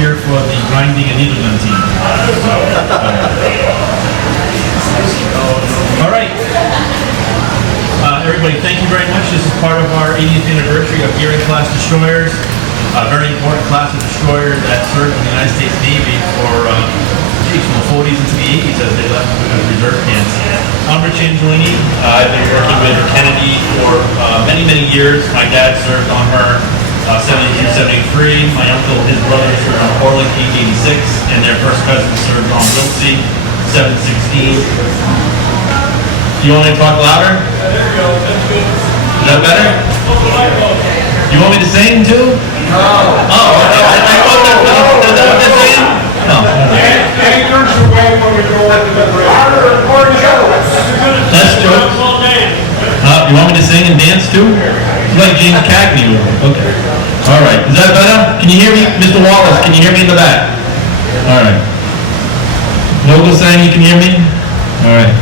volunteer for the grinding and needle gun team. All right. Everybody, thank you very much. This is part of our 80th anniversary of Gearing Class Destroyers. A very important class of destroyers that served in the United States Navy for, from the 40s into the 80s as they left as reserve camps. I'm Rich Angelini. I've been working with Kennedy for many, many years. My dad served on her 72, 73. My uncle, his brother served on Orlick, DD-850, and their first cousin served on Wiltsey, 716. You want me to talk louder? Yeah, there you go. That's good. Is that better? You want me to sing too? No. Oh, okay. I thought that was that what they're saying? No. Anchors away when we go into the harder or jokes. That's jokes. You want me to sing and dance too? You like James Cagney? Okay. All right. Is that better? Can you hear me, Mr. Wallace? Can you hear me in the back? All right. Noble saying you can hear me? All right.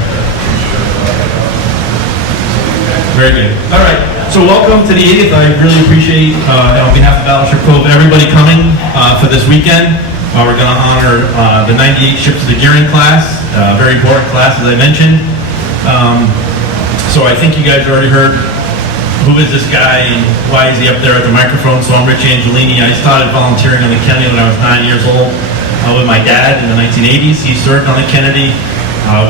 Very good. All right. So welcome to the 80th. I really appreciate, on behalf of Battleship Cove, everybody coming for this weekend. We're going to honor the 98 ships of the Gearing class, very important class, as I mentioned. So I think you guys already heard who is this guy and why is he up there at the microphone. So I'm Rich Angelini. I started volunteering on the Kennedy when I was 9 years old with my dad in the 1980s. He served on the Kennedy.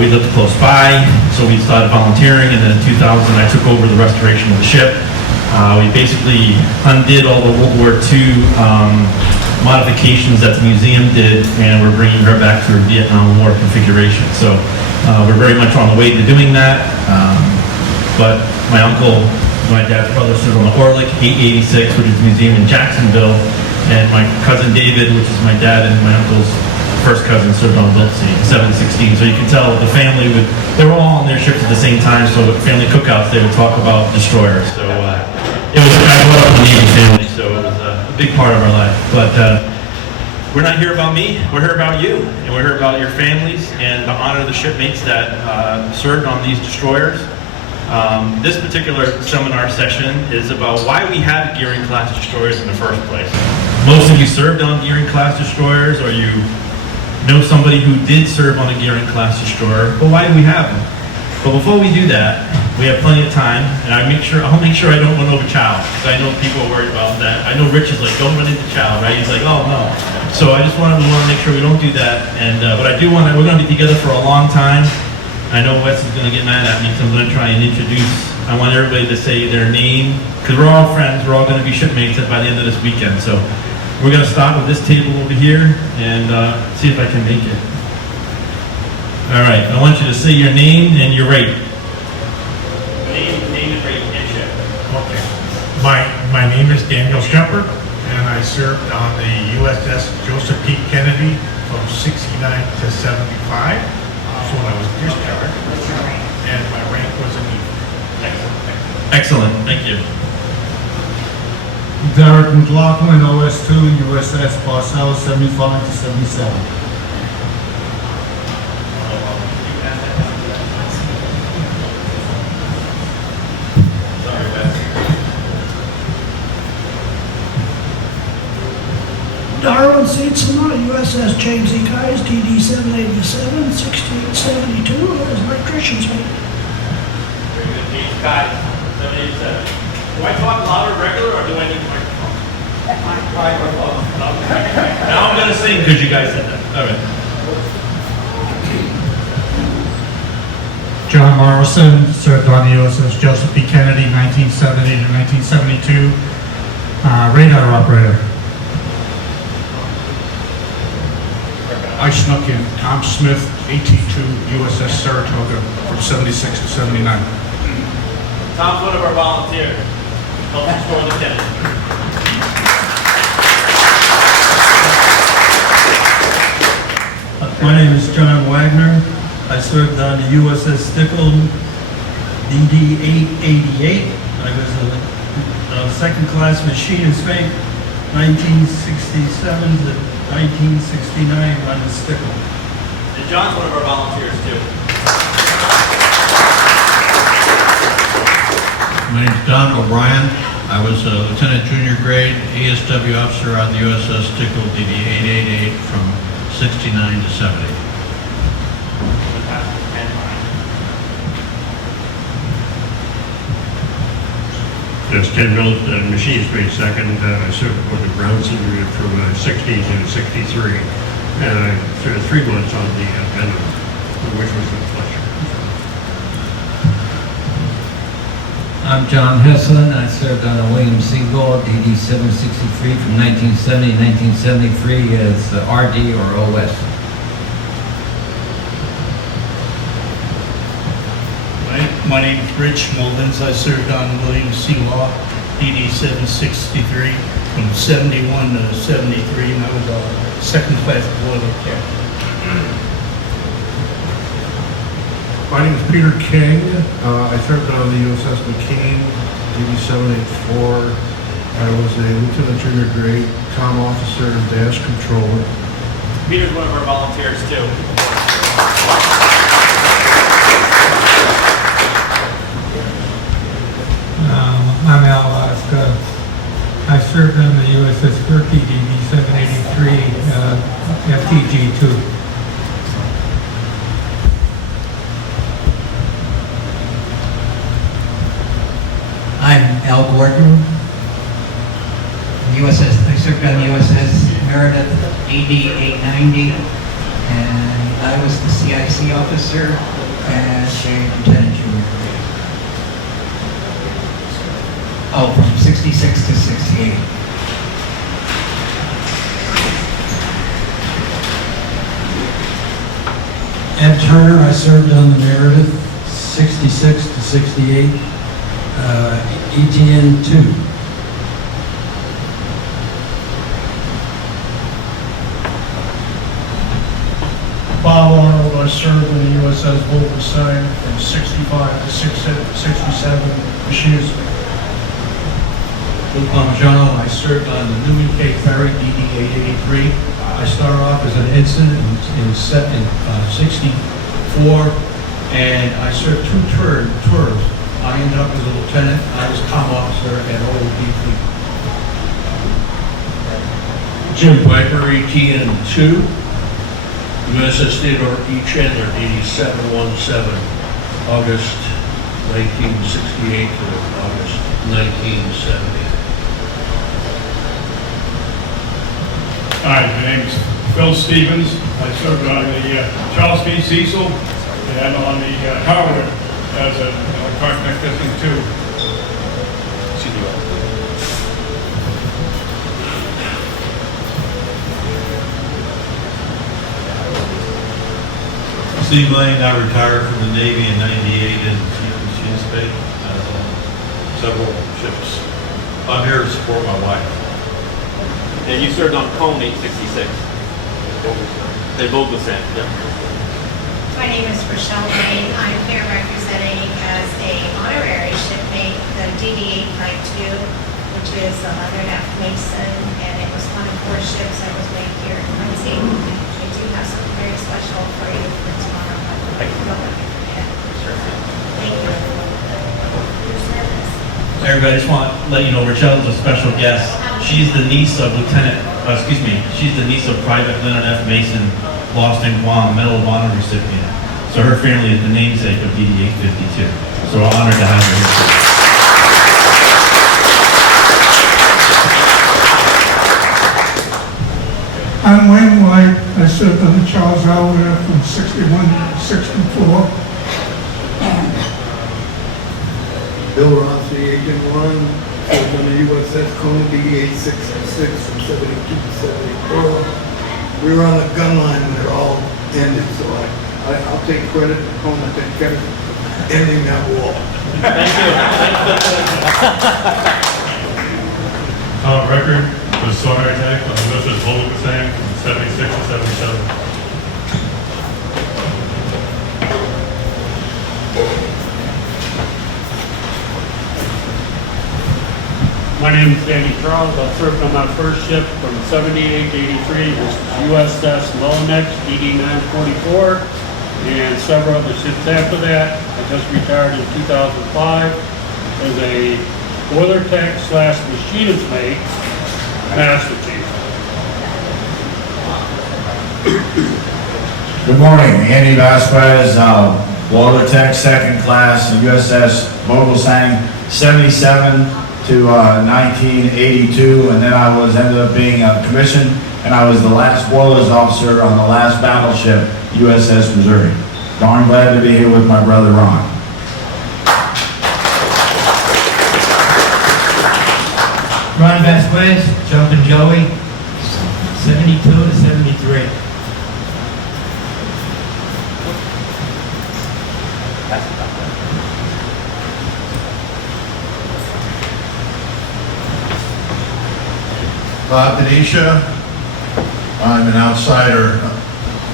We lived close by, so we started volunteering, and then in 2000 I took over the restoration of the ship. We basically undid all the World War II modifications that the museum did, and we're bringing her back to her Vietnam War configuration. So we're very much on the way to doing that. But my uncle, my dad's brother, served on the Orlick 886, which is a museum in Jacksonville, and my cousin David, which is my dad and my uncle's first cousin, served on Wiltsey, 716. So you can tell the family they were all on their ships at the same time, so at family cookouts they would talk about destroyers. So it was I grew up in the Navy family, so it was a big part of our life. But we're not here about me, we're here about you, and we're here about your families and the honor of the shipmates that served on these destroyers. This particular seminar session is about why we have Gearing class destroyers in the first place. Most of you served on Gearing class destroyers, or you know somebody who did serve on a Gearing class destroyer, but why do we have them? But before we do that, we have plenty of time, and I'll make sure I don't run over Chow, because I know people are worried about that. I know Rich is like, don't run into Chow, right? He's like, oh no. So I just want to make sure we don't do that, and but I do want to, we're going to be together for a long time. I know Wes is going to get mad at me, so I'm going to try and introduce, I want everybody to say their name, because we're all friends, we're all going to be shipmates by the end of this weekend. So we're going to start with this table over here and see if I can make it. All right, I want you to say your name and your rate. Name and rate and ship. Okay. My name is Daniel Shepard, and I served on the USS Joseph P. Kennedy from 69 to 75. So when I was discharged, and my rank was a E. Excellent, thank you. Derek McLaughlin, OS2, USS Parcel, 75 to 77. Sorry, Wes. Darwin Seatsma, USS James E. Keyes, DD-787, 6872, as electrician's mate. Very good, James Scott, 787. Do I talk louder regular, or do I need a microphone? Microphone. Now I'm going to sing because you guys said that. All right. John Morrison, served on the USS Joseph P. Kennedy, 1970 to 1972. Radar operator. I snuck in Tom Smith, AT2, USS Saratoga from 76 to 79. Tom's one of our volunteers. Help restore the Kennedy. My name is John Wagner. I served on the USS Stickle, DD-888. I was a second-class machinist mate, 1967 to 1969 on the Stickle. And John's one of our volunteers too. My name's Don O'Brien. I was a lieutenant junior grade ASW officer on the USS Tickle DD-850 from 69 to 70. That's Ken Mills, machinist grade second. I served on the ground senior unit from 60 to 63. And I served 3 months on the Venom, which was a pleasure. I'm John Heslin. I served on the William Seagull DD-763 from 1970 to 1973 as the RD or OS. My name is Rich Mullins. I served on William C. Law, DD-763, from 71 to 73, and I was a second-class boiler captain. My name is Peter King. I served on the USS McKean, DD-784. I was a lieutenant junior grade comm officer and dash controller. Peter's one of our volunteers too. I'm Al Alaska. I served on the USS Turkey DD-783 FTG-2. I'm Al Gordon. I served on the USS Meredith DD-890, and I was the CIC officer as a lieutenant junior. Oh, from 66 to 68. Ed Turner, I served on the Meredith, 66 to 68, ETN 2. Bob Arnold, I served in the USS Wolfenstein from 65 to 67, machinist. I'm John. I served on the Newman K. Ferry DD-883. I started off as an ensign in 64, and I served 2 tours. I ended up as a lieutenant. I was comm officer at OODP. Jim Piper, ETN 2. USS Theodore E. Chandler, DD-717, August 1968 to August 1970. Hi, my name is Phil Stevens. I served on the Charles B. Cecil and on the Howard as a electronic technician too. Steve Lane, I retired from the Navy in '98 and machinist grade on several ships. I'm here to support my wife. And you served on Cone 866. They both the same. Yep. My name is Rochelle Lane. I'm here representing as a honorary shipmate the DD-852, which is a Leatherneck Mason, and it was one of 4 ships that was made here in Quincy. We do have something very special for you for tomorrow, but don't let me forget. Sure. Thank you, everyone, for your service. Everybody, I just want to let you know Rochelle's a special guest. She's the niece of she's the niece of Private Leonard F. Mason, lost in Guam, Medal of Honor recipient. So her family is the namesake of DD-852. So we're honored to have her here. I'm Wayne White. I served on the Charles Alware from 61 to 64. Bill Rossi, Agent 1, served on the USS Cone DD-866 from 72 to 74. We were on the gun line when it all ended, so I'll take credit for Cone. I take credit for ending that war. Thank you. Record was Sonar Attack on the USS Joseph P. from 76 to 77. My name is Danny Charles. I served on my first ship from 78 to 83, which was USS Leatherneck DD-944, and several other ships after that. I just retired in 2005 as a boiler tech / machinist mate, Master Chief. Good morning, Andy Vasquez, boiler tech, second class, USS Vogelsang, 77 to 1982, and then I ended up being commissioned, and I was the last boilers officer on the last battleship, USS Missouri. Darn glad to be here with my brother Ron. Ron Vasquez, Jumpin' Joey, 72 to 73. Bob Denisha, I'm an outsider.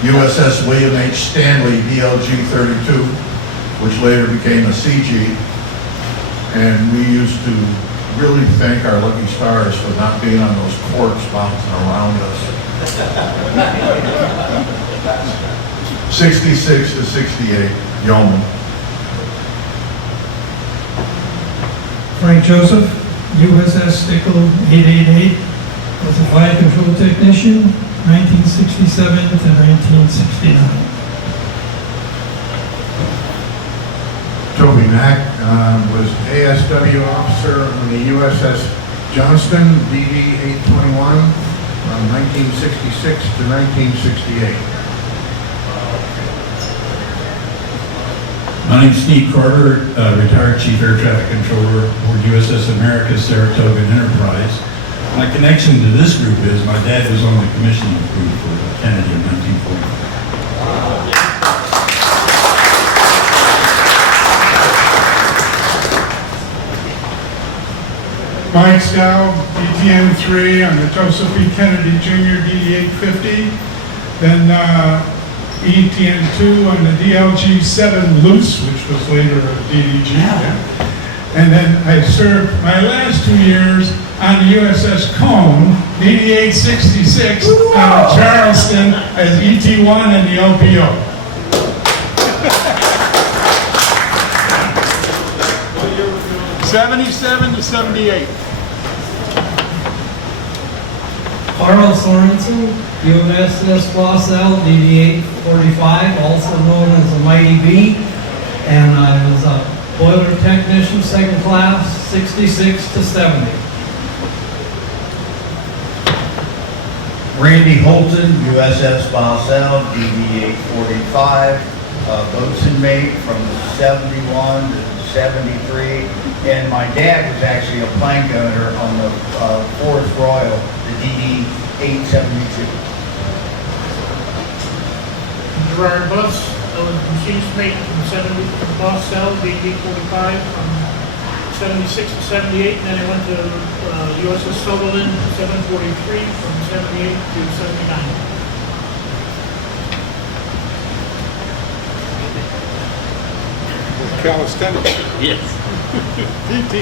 USS William H. Stanley, DLG-32, which later became a CG. And we used to really thank our lucky stars for not being on those corks bouncing around us. 66 to 68, Yeoman. Frank Joseph, USS Stickle 888, was a fire control technician, 1967 to 1969. Toby Mack was ASW officer on the USS Johnston, DD-821, from 1966 to 1968. My name's Steve Carter, retired Chief Air Traffic Controller aboard USS America Saratoga Enterprise. My connection to this group is my dad was on the commissioning crew for Kennedy in 1945. Mike Stow, DTN-3 on the Joseph P. Kennedy Jr. DD-850, then ETN-2 on the DLG-7 Loose, which was later a DDG. And then I served my last 2 years on the USS Cone, DD-866 out of Charleston as ET-1 and the LPO. 77 to 78. Carl Sorensen, USS Flossell, DD-845, also known as the Mighty B, and I was a boiler technician, second class, 66 to 70. Randy Holton, USS Flossell, DD-845, boatswain mate from 71 to 73, and my dad was actually a plank owner on the Forest Royal, the DD-872. Gerard Buss, I was machinist mate from 70 from Boss Cell, DD-45 from 76 to 78, and then I went to USS Sutherland, 743 from 78 to 79. Calisthenics. Yes. DT.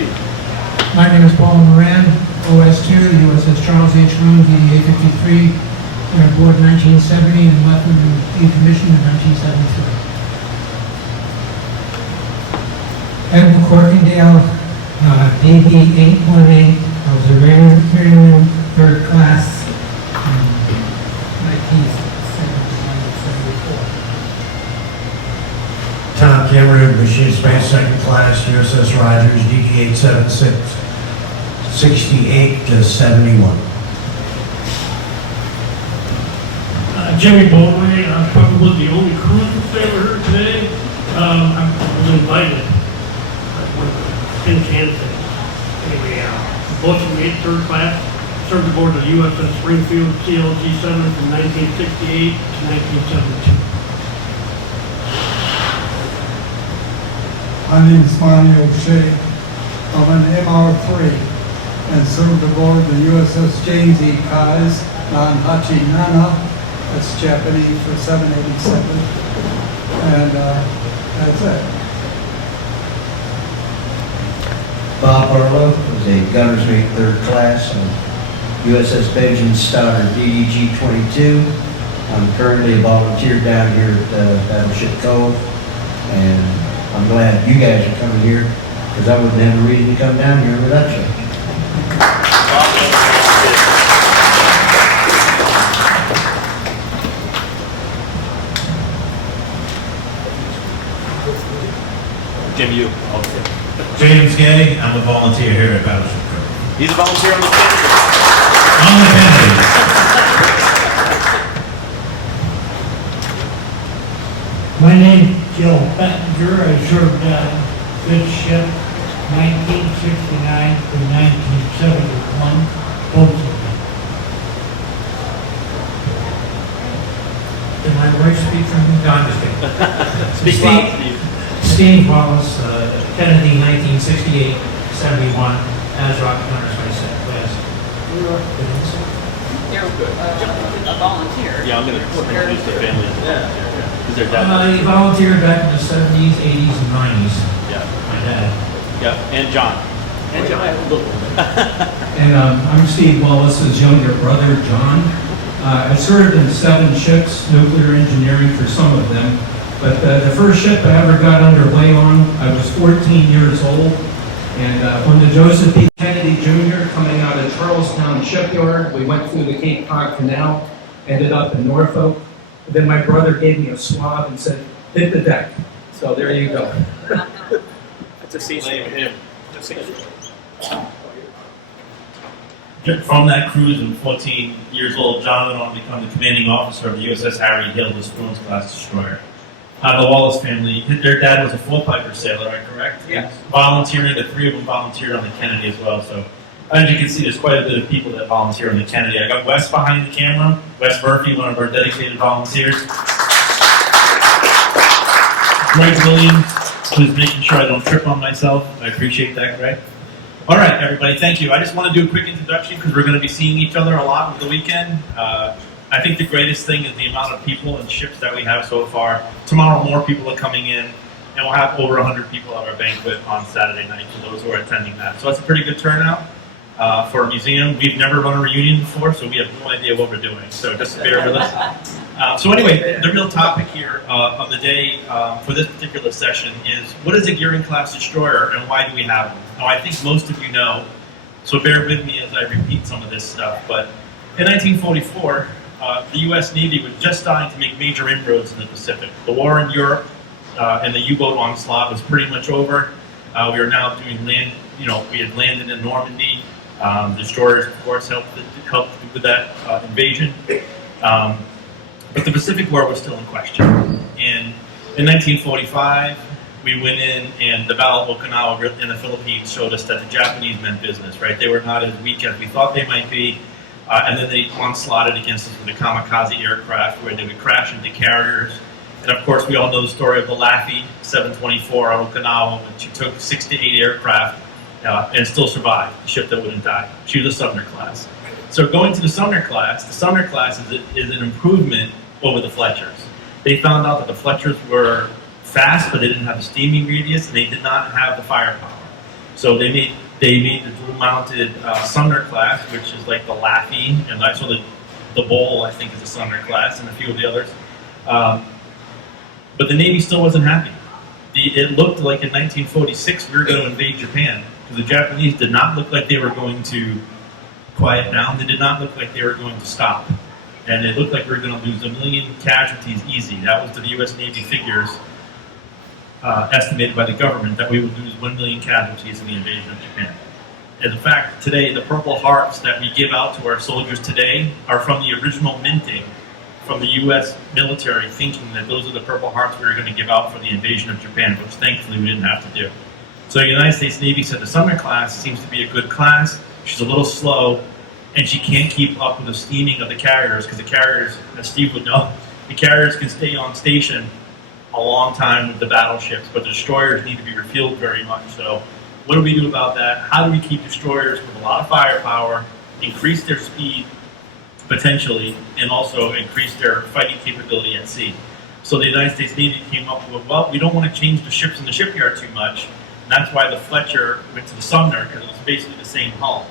My name is Paul Moran, OS2, USS Charles H. Roon, DD-853, aboard 1970 and left with decommissioned in 1973. Ed Corkindale, DD-818, I was a Railroad third class, 1974. Tom Cameron, machinist mate, second class, USS Rogers, DD-876, 68 to 71. Jimmy Bowlway, probably the only cruise that's ever heard today. I was invited. In Kansas. Anyway, boatswain mate, third class, served aboard the USS Springfield CLG-7 from 1968 to 1972. My name is Monty O'Shea. I'm an MR3 and served aboard the USS James E. Kais, non-Hachimana, that's Japanese for 787. And that's it. Bob Barlow was a gunner's mate, third class on USS Benjamin Stoddard, DDG-22. I'm currently a volunteer down here at Battleship Cove, and I'm glad you guys are coming here. because I wouldn't have a reason to come down here without you. Jim, you. James Gay, I'm a volunteer here at Battleship Cove. He's a volunteer on the Kennedy. On the Kennedy. My name's Joe Bettinger. I served on this ship 1969 to 1971, both of them. Can my voice speak from me? No, I'm just kidding. Speak loud, Steve. Steve Wallace, Kennedy, 1968, 71, as Rocket Hunters, my second class. They're a volunteer. Yeah, I'm going to introduce the family as a volunteer. Because their dad. He volunteered back in the 70s, 80s, and 90s. Yeah. My dad. Yeah, and John. And John. And I'm Steve Wallace's younger brother, John. I served in 7 ships, nuclear engineering for some of them. But the first ship I ever got underway on, I was 14 years old. And when the Joseph P. Kennedy Jr. coming out of Charlestown Shipyard, we went through the Cape Cod Canal, ended up in Norfolk. And then my brother gave me a swab and said, hit the deck. So there you go. That's a Cecil. Him. From that cruise, when 14 years old, John went on to become the commanding officer of the USS Harry Hill, the Spoons class destroyer. The Wallace family, their dad was a full piper sailor, am I correct? Yes. Volunteering, the 3 of them volunteered on the Kennedy as well. So as you can see, there's quite a bit of people that volunteer on the Kennedy. I got Wes behind the camera, Wes Murphy, one of our dedicated volunteers. Greg Williams, who's making sure I don't trip on myself. I appreciate that, Greg. All right, everybody, thank you. I just want to do a quick introduction because we're going to be seeing each other a lot over the weekend. I think the greatest thing is the amount of people and ships that we have so far. Tomorrow, more people are coming in, and we'll have over 100 people at our banquet on Saturday night for those who are attending that. So that's a pretty good turnout for a museum. We've never run a reunion before, so we have no idea what we're doing. So just bear with us. So anyway, the real topic here of the day for this particular session is, what is a Gearing-class destroyer, and why do we have them? Now, I think most of you know, so bear with me as I repeat some of this stuff, but in 1944, the U.S. Navy was just starting to make major inroads in the Pacific. The war in Europe and the U-boat onslaught was pretty much over. We were now doing land, we had landed in Normandy. Destroyers, of course, helped with that invasion. But the Pacific War was still in question. And in 1945, we went in, and the Battle of Okinawa in the Philippines showed us that the Japanese meant business, right? They were not as weak as we thought they might be. And then they onslaughted against us with the kamikaze aircraft, where they would crash into carriers. And of course, we all know the story of the Laffey 724 on Okinawa, when she took 6 to 8 aircraft and still survived, the ship that wouldn't die. She was a Sumner class. So going to the Sumner class is an improvement over the Fletchers. They found out that the Fletchers were fast, but they didn't have the steaming radius, and they did not have the firepower. So they made the dual-mounted Sumner class, which is like the Laffey, and also the Bull, I think, is a Sumner class, and a few of the others. But the Navy still wasn't happy. It looked like in 1946 we were going to invade Japan, because the Japanese did not look like they were going to quiet down. They did not look like they were going to stop. And it looked like we were going to lose 1 million casualties easy. That was the U.S. Navy figures estimated by the government, that we would lose 1 million casualties in the invasion of Japan. And in fact, today, the Purple Hearts that we give out to our soldiers today are from the original minting from the U.S. military, thinking that those are the Purple Hearts we were going to give out for the invasion of Japan, which thankfully we didn't have to do. So the United States Navy said the Sumner class seems to be a good class. She's a little slow, and she can't keep up with the steaming of the carriers, because the carriers, as Steve would know, the carriers can stay on station a long time with the battleships, but the destroyers need to be refueled very much. So what do we do about that? How do we keep destroyers with a lot of firepower, increase their speed potentially, and also increase their fighting capability at sea? So the United States Navy came up with, well, we don't want to change the ships in the shipyard too much, and that's why the Fletcher went to the Sumner, because it was basically the same hull.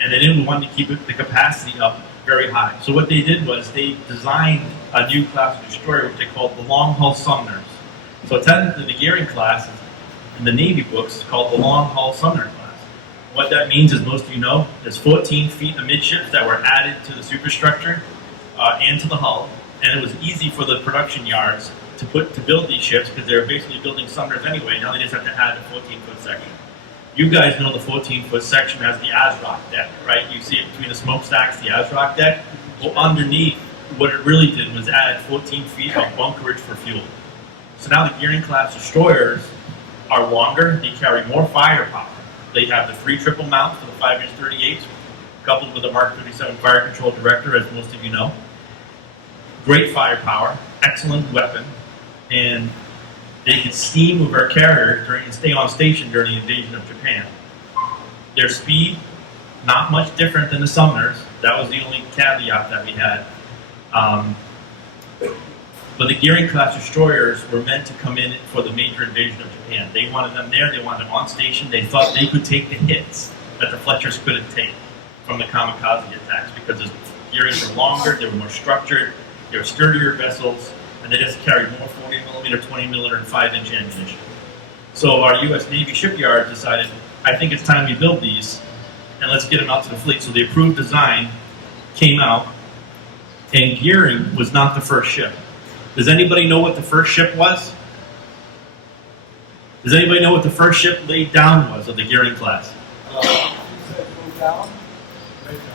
And they didn't want to keep the capacity up very high. So what they did was they designed a new class of destroyer, which they called the long hull Sumners. So technically the Gearing class in the Navy books called the Long Haul Sumner class. What that means, as most of you know, there's 14 feet amidships that were added to the superstructure and to the hull, and it was easy for the production yards to build these ships because they were basically building Sumners anyway. Now they just have to add a 14-foot section. You guys know the 14-foot section has the ASROC deck, right? You see it between the smokestacks, the ASROC deck. Well, underneath, what it really did was add 14 feet of bunkerage for fuel. So now the Gearing class destroyers are longer, they carry more firepower. They have the 3 triple mount for the 5-inch 38s, coupled with a Mark 37 fire control director, as most of you know. Great firepower, excellent weapon, and they can steam move our carrier and stay on station during the invasion of Japan. Their speed, not much different than the Sumners. That was the only caveat that we had. But the Gearing class destroyers were meant to come in for the major invasion of Japan. They wanted them there, they wanted them on station. They thought they could take the hits that the Fletchers couldn't take from the kamikaze attacks because the Gearings were longer, they were more structured, they were sturdier vessels, and they just carried more 40 millimeter, 20 millimeter, and 5-inch ammunition. So our U.S. Navy shipyard decided, I think it's time we build these, and let's get them out to the fleet. So the approved design came out, and Gearing was not the first ship. Does anybody know what the first ship was? Does anybody know what the first ship laid down was of the Gearing class?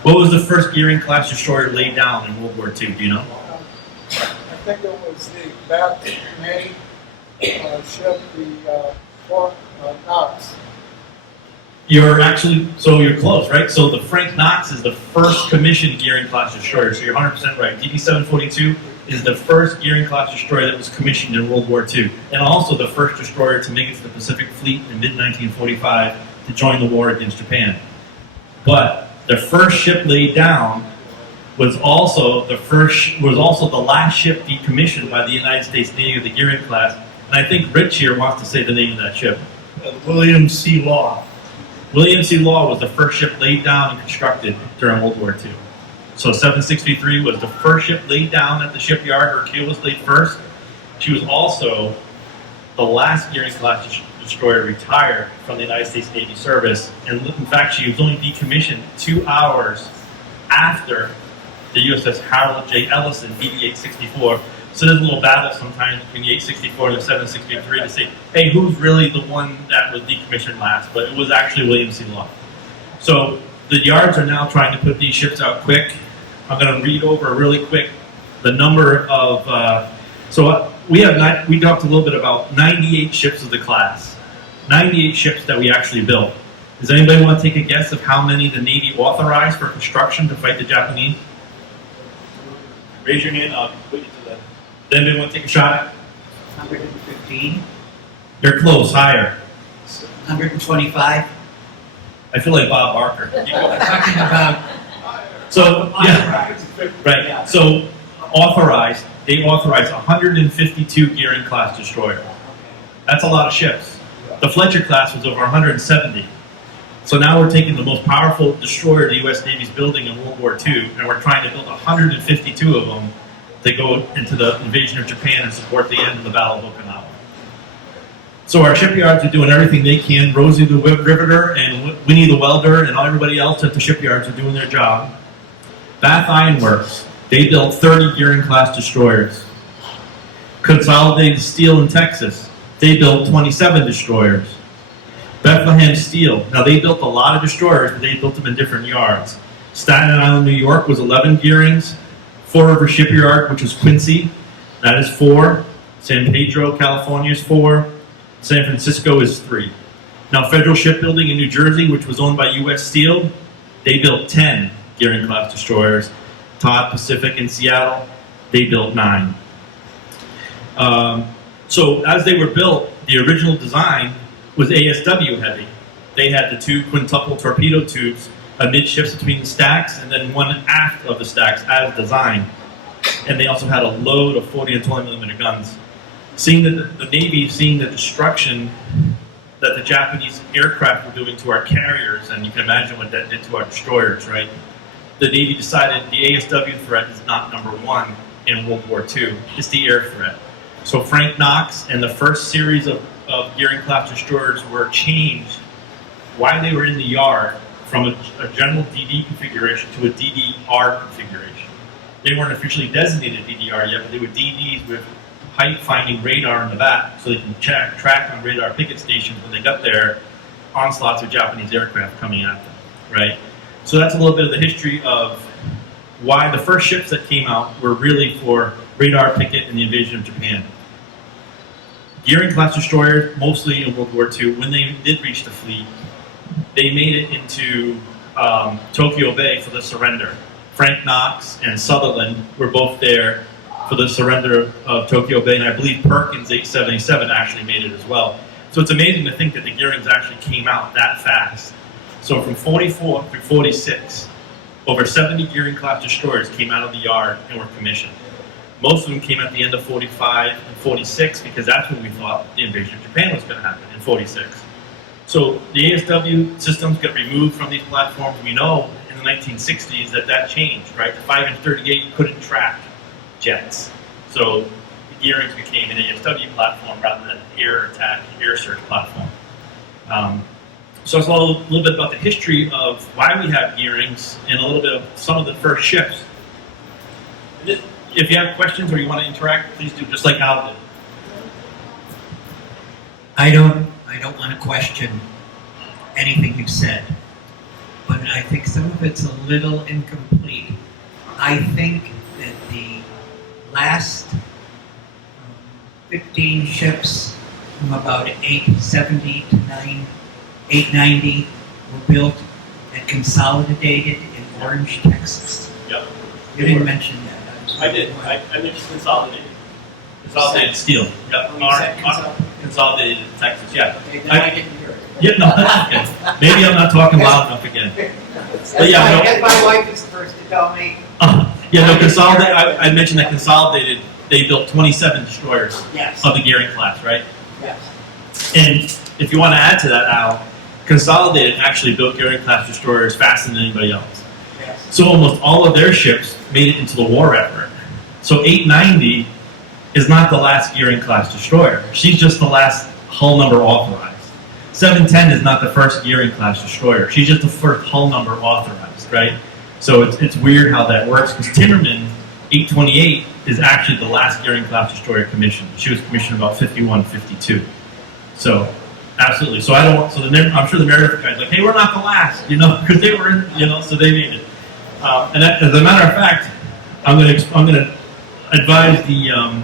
What was the first Gearing class destroyer laid down in World War II? Do you know? I think it was the Baptist May ship, the Fort Knox. You're close, right? So the Frank Knox is the first commissioned Gearing class destroyer, so you're 100% right. DD-742 is the first Gearing class destroyer that was commissioned in World War II, and also the first destroyer to make it to the Pacific Fleet in mid-1945 to join the war against Japan. But the first ship laid down was also the last ship decommissioned by the United States Navy of the Gearing class, and I think Rich here wants to say the name of that ship. William C. Law. William C. Law was the first ship laid down and constructed during World War II. So 763 was the first ship laid down at the shipyard. Her keel was laid first. She was also the last Gearing class destroyer retired from the United States Navy service. And in fact, she was only decommissioned 2 hours after the USS Harold J. Ellison DD-864. So there's a little battle sometimes between the 864 and the 763 to say, hey, who's really the one that was decommissioned last? But it was actually William C. Law. So the yards are now trying to put these ships out quick. I'm going to read over really quick the number of. We talked a little bit about 98 ships of the class, 98 ships that we actually built. Does anybody want to take a guess of how many the Navy authorized for construction to fight the Japanese? Raise your hand. I'll put you to that. Does anybody want to take a shot at? 115. You're close. Higher. 125. I feel like Bob Barker. Talking about. So, yeah, right. So, they authorized 152 Gearing class destroyers. That's a lot of ships. The Fletcher class was over 170. So now we're taking the most powerful destroyer the U.S. Navy's building in World War II, and we're trying to build 152 of them to go into the invasion of Japan and support the end of the Battle of Okinawa. So our shipyards are doing everything they can. Rosie the Riveter and Winnie the Welder and everybody else at the shipyards are doing their job. Bath Iron Works, they built 30 Gearing class destroyers. Consolidated Steel in Texas, they built 27 destroyers. Bethlehem Steel, now they built a lot of destroyers, but they built them in different yards. Staten Island, New York was 11 Gearings. Fore River Shipyard, which was Quincy, that is 4. San Pedro, California is 4. San Francisco is 3. Now Federal Shipbuilding in New Jersey, which was owned by U.S. Steel, they built 10 Gearing class destroyers. Todd Pacific in Seattle, they built 9. So as they were built, the original design was ASW heavy. They had the 2 quintuple torpedo tubes amidships between the stacks and then one aft of the stacks as designed. And they also had a load of 40 and 20 millimeter guns. Seeing that the Navy, seeing the destruction that the Japanese aircraft were doing to our carriers, and you can imagine what that did to our destroyers, right? The Navy decided the ASW threat is not number 1 in World War II, it's the air threat. So Frank Knox and the first series of of Gearing-class destroyers were changed while they were in the yard from a general DD configuration to a DDR configuration. They weren't officially designated DDR yet, but they were DDs with height-finding radar in the back, so they can track on radar picket stations when they got there onslaughts of Japanese aircraft coming at them, right? So that's a little bit of the history of why the first ships that came out were really for radar picket and the invasion of Japan. Gearing-class destroyers, mostly in World War II, when they did reach the fleet, they made it into Tokyo Bay for the surrender. Frank Knox and Sutherland were both there for the surrender of Tokyo Bay, and I believe Perkins 877 actually made it as well. So it's amazing to think that the Gearings actually came out that fast. So from 44 through 46, over 70 Gearing-class destroyers came out of the yard and were commissioned. Most of them came at the end of 45 and 46 because that's when we thought the invasion of Japan was going to happen, in 46. So the ASW systems got removed from these platforms. We know in the 1960s that changed, right? The 5-inch 38 couldn't track jets. So the Gearings became an ASW platform rather than an air attack, air search platform. So it's a little bit about the history of why we have Gearings and a little bit of some of the first ships. If you have questions or you want to interact, please do, just like Al did. I don't want to question anything you said, but I think some of it's a little incomplete. I think that the last 15 ships from about 870 to 890 were built and consolidated in Orange, Texas. Yep. You didn't mention that. I did. I mentioned consolidated. Consolidated steel. Yep. Consolidated in Texas. Yeah. Okay, then I didn't hear it. Yeah, no, that's okay. Maybe I'm not talking loud enough again. But yeah, no. My wife is the first to tell me. Yeah, no, consolidated. I mentioned that consolidated. They built 27 destroyers of the Gearing class, right? Yes. And if you want to add to that, Al, consolidated actually built Gearing class destroyers faster than anybody else. Yes. So almost all of their ships made it into the war effort. So 890 is not the last Gearing class destroyer. She's just the last hull number authorized. 710 is not the first Gearing class destroyer. She's just the first hull number authorized, right? So it's weird how that works because Timmerman 828 is actually the last Gearing class destroyer commissioned. She was commissioned about 51, 52. So absolutely. So I'm sure the Meredith guys like, hey, we're not the last, because they were in, so they made it. And that, as a matter of fact, I'm going to advise the.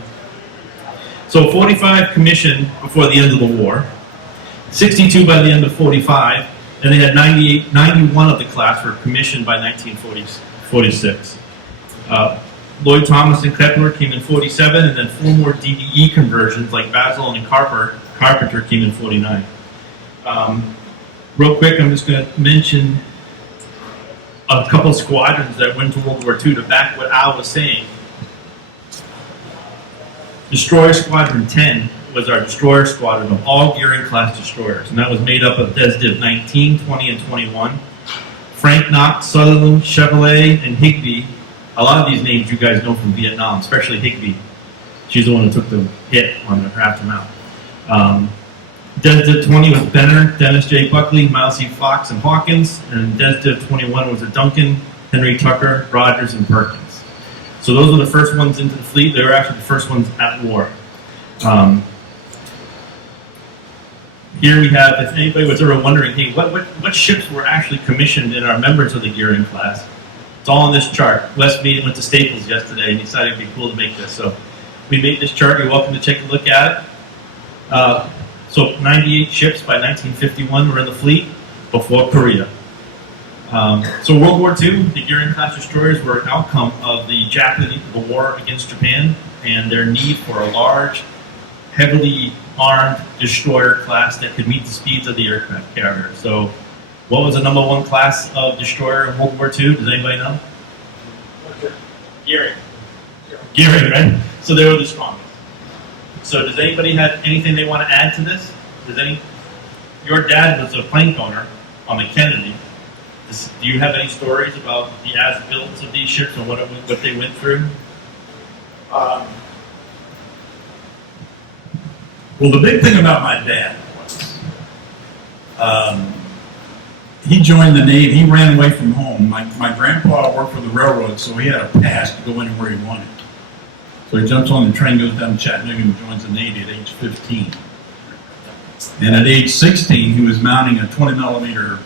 So 45 commissioned before the end of the war, 62 by the end of 45, and they had 91 of the class were commissioned by 1946. Lloyd Thomas and Kepler came in 47, and then 4 more DDE conversions like Basil and Carpenter came in 49. Real quick, I'm just going to mention a couple of squadrons that went to World War II to back what Al was saying. Destroyer Squadron 10 was our destroyer squadron of all Gearing class destroyers, and that was made up of DESDIV 19, 20, and 21. Frank Knox, Sutherland, Chevrolet, and Higbee. A lot of these names you guys know from Vietnam, especially Higbee. She's the one who took the hit on her aftermath. DESDIV 20 was Benner, Dennis J. Buckley, Miles C. Fox, and Hawkins, and DESDIV 21 was a Duncan, Henry Tucker, Rogers, and Perkins. So those were the first ones into the fleet. They were actually the first ones at war. Here we have, if anybody was ever wondering, hey, what ships were actually commissioned in our members of the Gearing class? It's all on this chart. Wes went to Staples yesterday and decided it'd be cool to make this. So we made this chart. You're welcome to take a look at it. So 98 ships by 1951 were in the fleet before Korea. So World War II, the Gearing class destroyers were an outcome of the war against Japan and their need for a large, heavily armed destroyer class that could meet the speeds of the aircraft carrier. So what was the number 1 class of destroyer in World War II? Does anybody know? Gearing. Gearing, right? So they were the strongest. So does anybody have anything they want to add to this? Your dad was a plank owner on the Kennedy. Do you have any stories about the as-builds of these ships and what they went through? Well, the big thing about my dad was, he joined the Navy. He ran away from home. My grandpa worked for the railroad, so he had a pass to go anywhere he wanted. So he jumps on the train, goes down to Chattanooga, and joins the Navy at age 15. And at age 16, he was mounting a 20-millimeter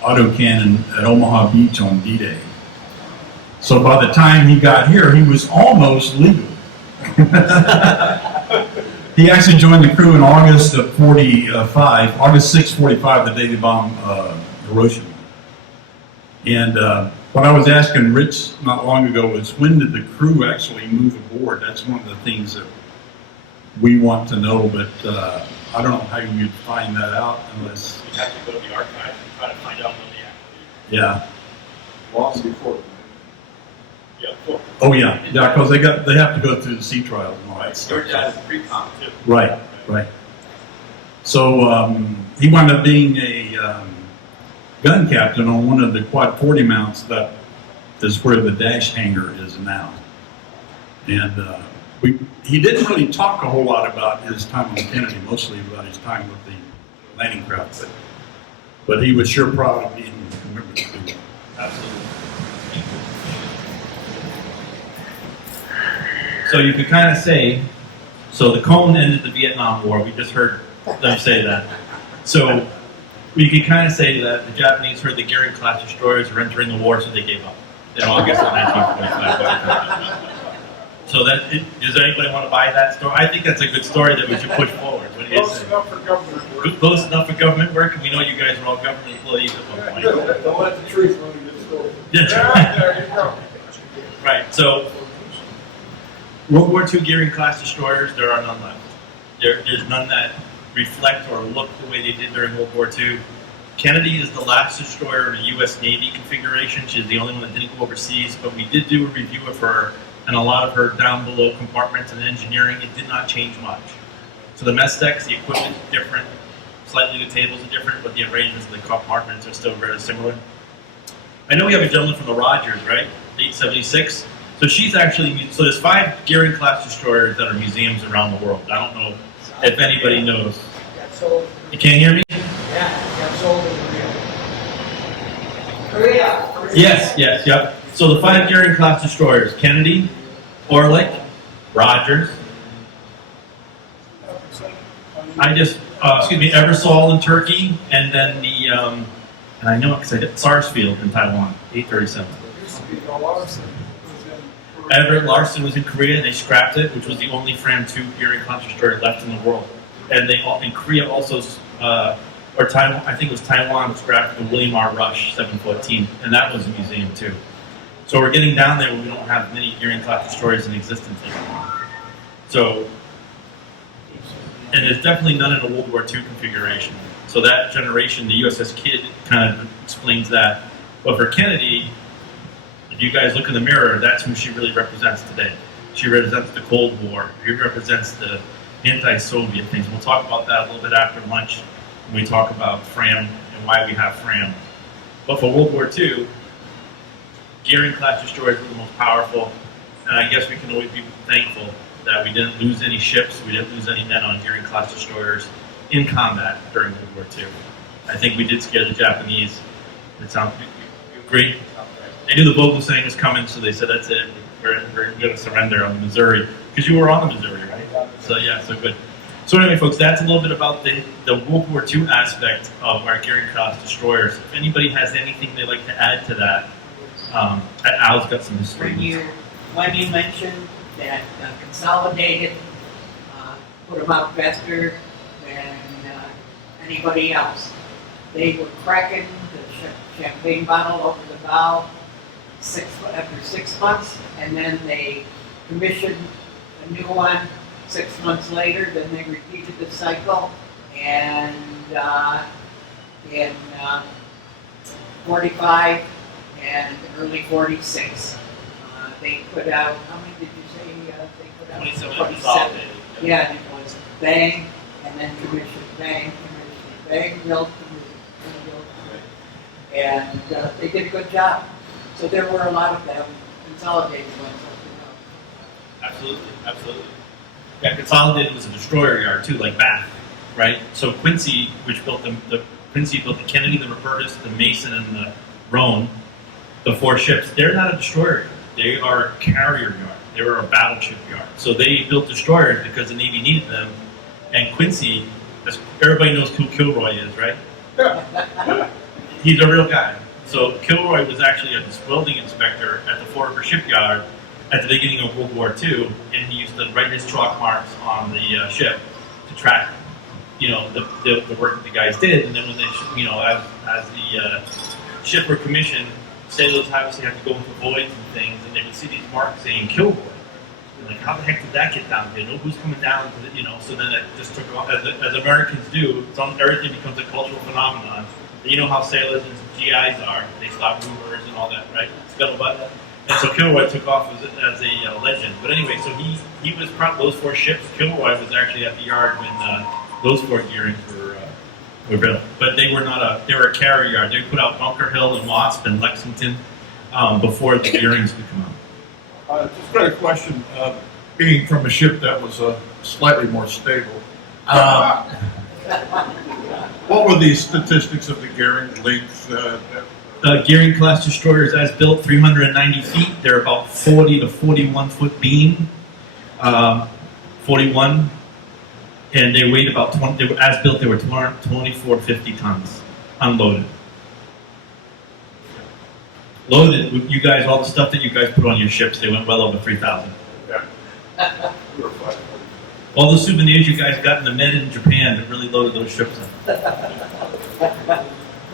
autocannon at Omaha Beach on D-Day. So by the time he got here, he was almost legal. He actually joined the crew in August of 45, August 6, 45, the day they bombed Hiroshima. And what I was asking Rich not long ago was, when did the crew actually move aboard? That's one of the things that we want to know, but I don't know how you'd find that out unless... You have to go to the archive and try to find out when they actually... Yeah. Long before. Yeah, before. Oh, yeah, because they have to go through the sea trials and all that stuff. Your dad is pre-com, too. Right. So he wound up being a gun captain on one of the Quad 40 mounts that is where the dash hangar is now. And he didn't really talk a whole lot about his time on Kennedy, mostly about his time with the landing craft. But he was sure proud of being a member of the crew. Absolutely. So you could kind of say, so the cone ended the Vietnam War. We just heard them say that. So we could kind of say that the Japanese heard the Goering-class destroyers were entering the war, so they gave up in August of 1945. So does anybody want to buy that story? I think that's a good story that we should push forward. What do you Close say? enough for government work. Close enough for government work, and we know you guys are all government employees at one point. Don't let the truth run you this story. Yeah. There you go. Right, so World War II Goering-class destroyers, there are none left. There's none that reflect or look the way they did during World War II. Kennedy is the last destroyer in a U.S. Navy configuration. She's the only one that didn't go overseas, but we did do a review of her and a lot of her down below compartments and engineering. It did not change much. So the mess decks, the equipment is different, slightly the tables are different, but the arrangements of the compartments are still very similar. I know we have a gentleman from the Rogers, right? 876. So she's actually, so there's 5 Goering-class destroyers that are museums around the world. I don't know if anybody knows. You can't hear me? Yeah, sold in Korea. Yes, yep. So the 5 Goering-class destroyers, Kennedy, Orlik, Rogers, Eversole in Turkey, and then the, and I know it because I did Sarsfield in Taiwan, 837. Everett Larson was in Korea, and they scrapped it, which was the only Fram 2 Goering-class destroyer left in the world. And they in Korea also, or Taiwan, I think it was Taiwan, scrapped the William R. Rush 714, and that was a museum too. So we're getting down there where we don't have many Goering-class destroyers in existence anymore. So, and there's definitely none in a World War II configuration. So that generation, the USS Kidd, kind of explains that. But for Kennedy, if you guys look in the mirror, that's who she really represents today. She represents the Cold War. She represents the anti-Soviet things. We'll talk about that a little bit after lunch when we talk about Fram and why we have Fram. But for World War II, Goering-class destroyers were the most powerful, and I guess we can always be thankful that we didn't lose any ships, we didn't lose any men on Goering-class destroyers in combat during World War II. I think we did scare the Japanese. It sounds great. They knew the Vogel saying was coming, so they said, that's it, we're going to surrender on the Missouri. Because you were on the Missouri, right? So yeah, so good. So anyway, folks, that's a little bit about the World War II aspect of our Goering-class destroyers. If anybody has anything they'd like to add to that, Al's got some history. When you mentioned that Consolidated put them out faster than anybody else, they were cracking the champagne bottle over the bow after 6 months, and then they commissioned a new one 6 months later. Then they repeated the cycle, and in 45 and early 46, they put out, how many did you say they put out? 27. Yeah, and it was bang, and then commission, bang, commission, bang, milk, commission, milk, commission. And they did a good job. So there were a lot of them consolidated ones. Absolutely, absolutely. Yeah, Consolidated was a destroyer yard too, like Bath, right? So Quincy, which built Quincy built the Kennedy, the Robertus, the Mason, and the Roan, the 4 ships. They're not a destroyer yard. They are a carrier yard. They were a battleship yard. So they built destroyers because the Navy needed them. And Quincy, everybody knows who Kilroy is, right? He's a real guy. So Kilroy was actually a building inspector at the Fall River Shipyard at the beginning of World War II, and he used to write his chalk marks on the ship to track, the work that the guys did. And then when they, as the ship were commissioned, sailors obviously have to go into voids and things, and they would see these marks saying Kilroy. And like, how the heck did that get down here? Who's coming down to so then it just took off, as Americans do, everything becomes a cultural phenomenon. You know how sailors and GIs are, they stop rumors and all that, right? Scuttlebutt. And so Kilroy took off as a legend. But anyway, so he was those 4 ships. Kilroy was actually at the yard when those 4 gearings were built. But they were they were a carrier yard. They put out Bunker Hill and Wasp and Lexington before the gearings could come out. Just got a question. Being from a ship that was slightly more stable, what were the statistics of the gearing length? Gearing class destroyers as built, 390 feet. They're about 40 to 41 foot beam, 41, and they weighed about 20. As built, they were 2450 tons, unloaded. Loaded, you guys, all the stuff that you guys put on your ships, they went well over 3,000. Yeah. All the souvenirs you guys got in the Med in Japan that really loaded those ships up.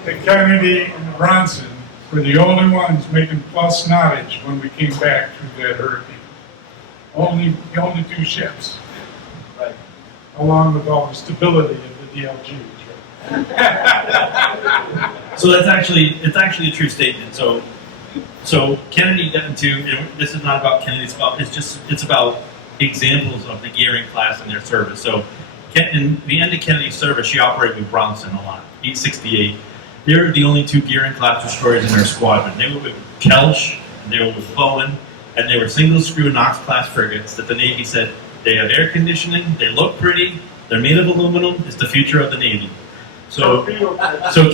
The Kennedy and Bronson were the only ones making false knowledge when we came back through that hurricane. The only 2 ships. Right. Along with all the stability of the DLGs. Right? So it's actually a true statement. So Kennedy got into, this is not about Kennedy's fault, it's about examples of the gearing class in their service. So in the end of Kennedy's service, she operated with Bronson a lot, 868. They were the only 2 gearing class destroyers in their squadron. They were with Kelch, and they were with Bowen, and they were single screw Knox class frigates that the Navy said, they have air conditioning, they look pretty, they're made of aluminum, it's the future of the Navy. So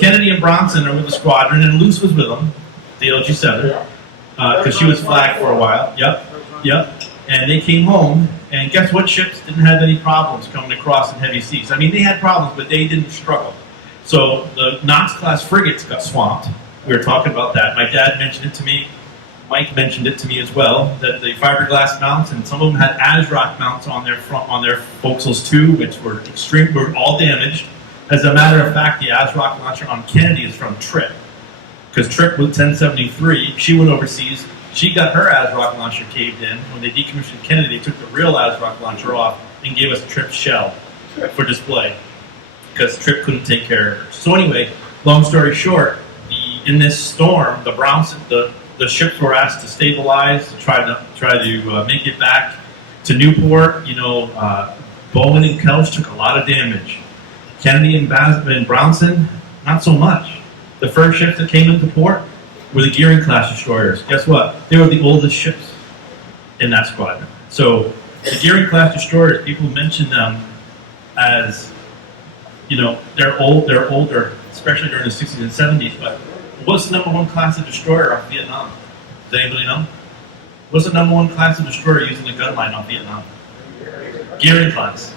Kennedy and Bronson are with the squadron, and Luce was with them, the LG-7, because she was flagged for a while. Yep. And they came home, and guess what ships didn't have any problems coming across in heavy seas? I mean, they had problems, but they didn't struggle. So the Knox-class frigates got swamped. We were talking about that. My dad mentioned it to me. Mike mentioned it to me as well, that the fiberglass mounts, and some of them had ASRock mounts on their forecastles too, which were all damaged. As a matter of fact, the ASRock launcher on Kennedy is from Tripp, because Tripp was 1073. She went overseas. She got her ASRock launcher caved in. When they decommissioned Kennedy, they took the real ASRock launcher off and gave us Tripp shell for display, because Tripp couldn't take care of her. So anyway, long story short, in this storm, the ships were asked to stabilize, to try to make it back to Newport. Bowen and Kelch took a lot of damage. Kennedy and Bronson, not so much. The first ships that came into port were the Gearing class destroyers. Guess what? They were the oldest ships in that squadron. So the Gearing class destroyers, people mention them as, they're older, especially during the 60s and 70s. But what's the #1 class of destroyer off Vietnam? Does anybody know? What's the #1 class of destroyer using the gun line off Vietnam? Gearing class.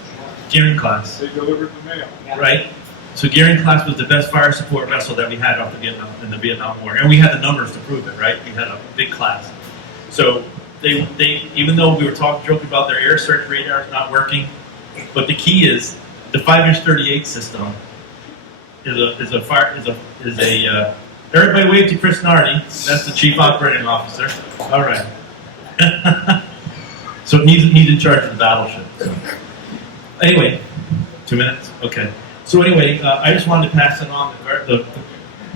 Gearing class. They delivered the mail. Right? So Gearing class was the best fire support vessel that we had off in the Vietnam War. And we had the numbers to prove it, right? We had a big class. So they even though we were joking about their air search radars not working, but the key is the 5-inch 38 system is a everybody wave to Chris Nardi. That's the chief operating officer. All right. So he's in charge of the battleship. So. Anyway, 2 minutes? Okay. So anyway, I just wanted to pass it on.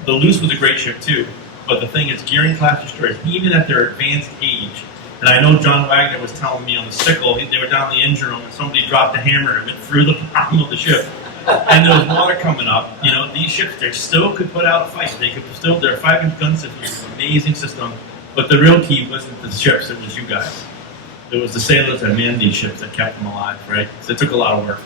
The Luce was a great ship too, but the thing is, Gearing class destroyers, even at their advanced age, and I know John Wagner was telling me on the Sickle, they were down in the engine room and somebody dropped a hammer and went through the bottom of the ship. And there was water coming up. These ships, they still could put out a fight. Their 5-inch gun system was an amazing system, but the real key wasn't the ships, it was you guys. it was the sailors that manned these ships that kept them alive, right? So it took a lot of work.